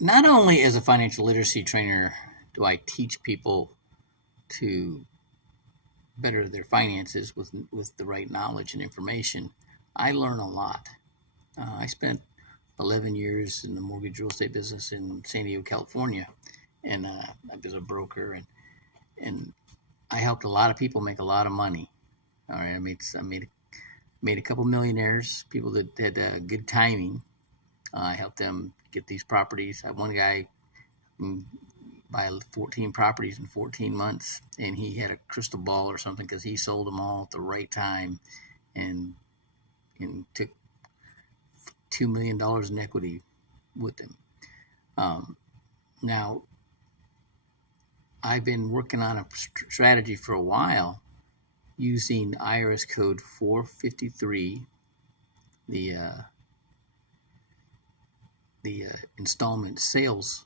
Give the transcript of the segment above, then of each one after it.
not only as a financial literacy trainer do I teach people to better their finances with the right knowledge and information, I learn a lot. I spent 11 years in the mortgage real estate business in San Diego, California, and I was a broker, and I helped a lot of people make a lot of money. All right, I made a couple millionaires, people that had good timing. I helped them get these properties. I had one guy buy 14 properties in 14 months, and he had a crystal ball or something because he sold them all at the right time, and took $2 million in equity with them. Now, I've been working on a strategy for a while using IRS code 453, the installment sales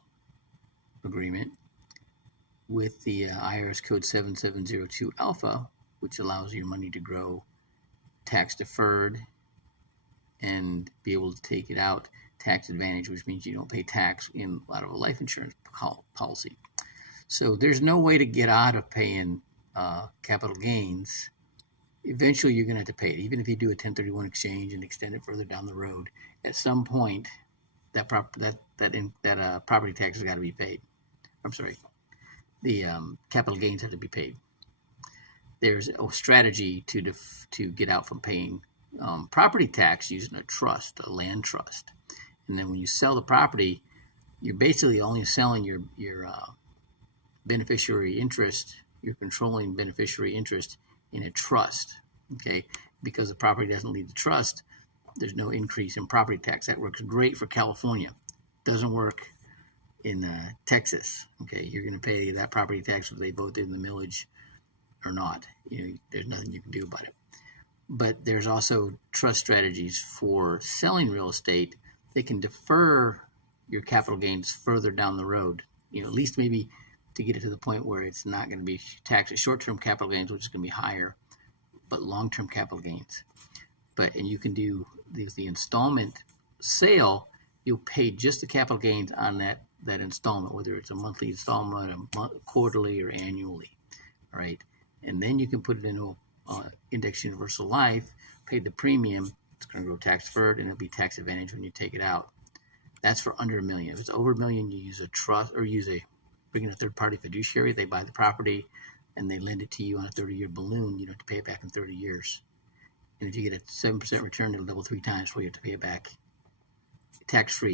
agreement, with the IRS code 7702 alpha, which allows your money to grow tax deferred and be able to take it out tax advantage, which means you don't pay tax out of a life insurance policy. So there's no way to get out of paying capital gains. Eventually, you're going to have to pay it, even if you do a 1031 exchange and extend it further down the road. At some point, that property tax has got to be paid. I'm sorry, the capital gains have to be paid. There's a strategy to get out from paying property tax using a trust, a land trust, and then when you sell the property, you're basically only selling your beneficiary interest, your controlling beneficiary interest in a trust. Okay, because the property doesn't leave the trust, there's no increase in property tax. That works great for California. Doesn't work in Texas. Okay, you're going to pay that property tax if they vote in the millage or not. There's nothing you can do about it. But there's also trust strategies for selling real estate that can defer your capital gains further down the road. At least maybe to get it to the point where it's not going to be taxed. Short-term capital gains, which is going to be higher, but long-term capital gains. And you can do the installment sale. You'll pay just the capital gains on that installment, whether it's a monthly installment, quarterly, or annually. All right, and then you can put it into Index Universal Life, pay the premium. It's going to grow tax deferred, and it'll be tax advantage when you take it out. That's for under $1 million. If it's over $1 million, you use a trust or bring in a third-party fiduciary. They buy the property and they lend it to you on a 30-year balloon. You don't have to pay it back in 30 years. And if you get a 7% return, it'll double 3 times before you have to pay it back tax-free.